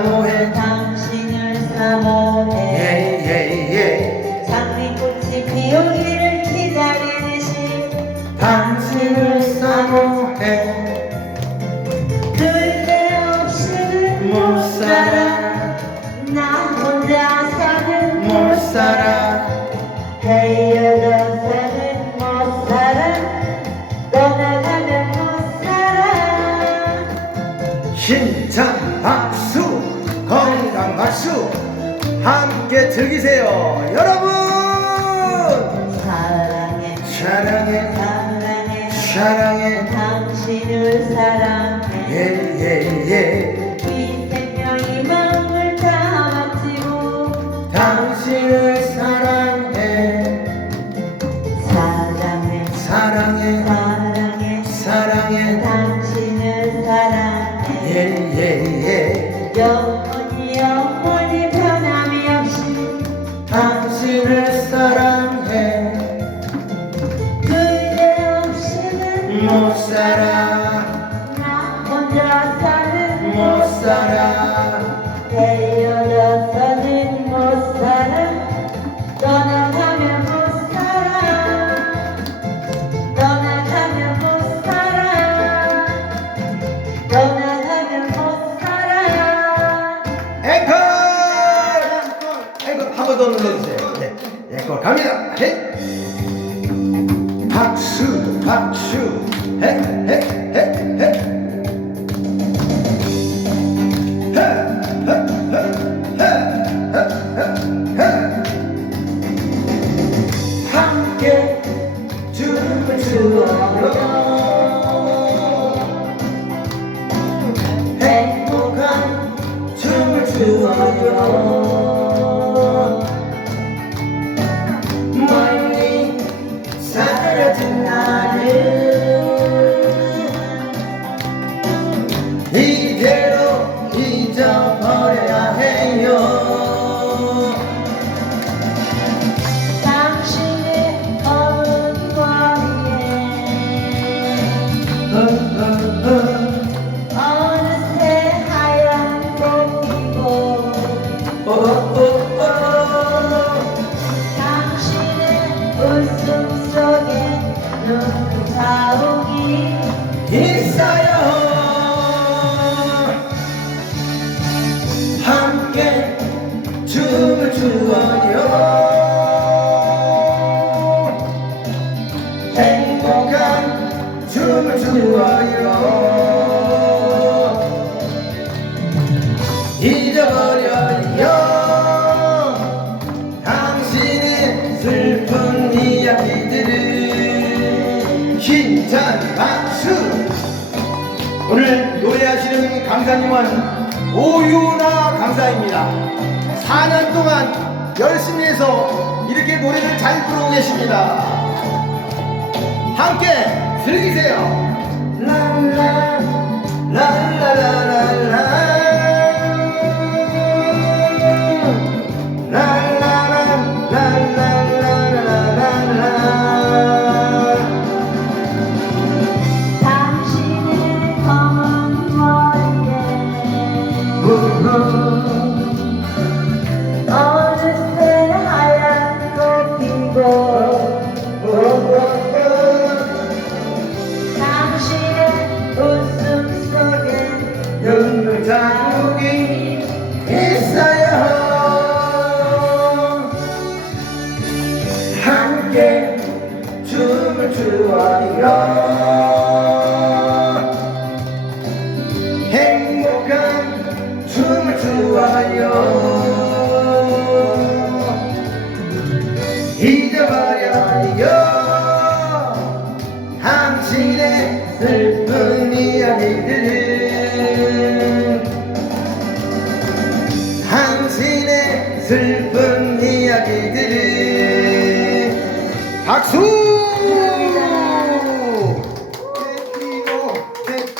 사모해 당신을 사모해. 예예예. 장미꽃이 피우기를 기다리듯이 당신을 사모해. 쓸데없이는 못 살아. 나 혼자 사는 못 살아 박수 함께 즐기세요. 여러분! 사랑해 사랑해. 사랑해. 사랑해. 당신을 사랑해. 예예예. 생명이 마음을 담아지고 당신을 사랑해. 사랑해. 사랑해. 사랑해. 사랑해. 당신을 사랑해. 예예예 살아. 나 혼자 사는 못 살아. 헤어져서는 못 살아. 떠나가면 못 살아. 떠나가면 못 살아. 떠나가면 못 살아. 앵콜! 앵콜 한 번 더 눌러주세요. 네 앵콜 갑니다. 헤 박수 박수. 헤헤 춤을 추 자욱이 있어요 함께 춤을 추어요. 행복한 춤을 추어요 힘찬 박수. 오늘 노래하시는 강사님은 오유나 강사입니다. 4년 동안 열심히 해서 이렇게 노래를 잘 부르고 계십니다. 함께 즐기세요. 랄라 랄라라랄라라랄라 함께 춤을 추어요 행복한 춤을 추어요 잊어버려요 당신의 슬픈 이야기들을 당신의 슬픈 이야기들을 Aksu!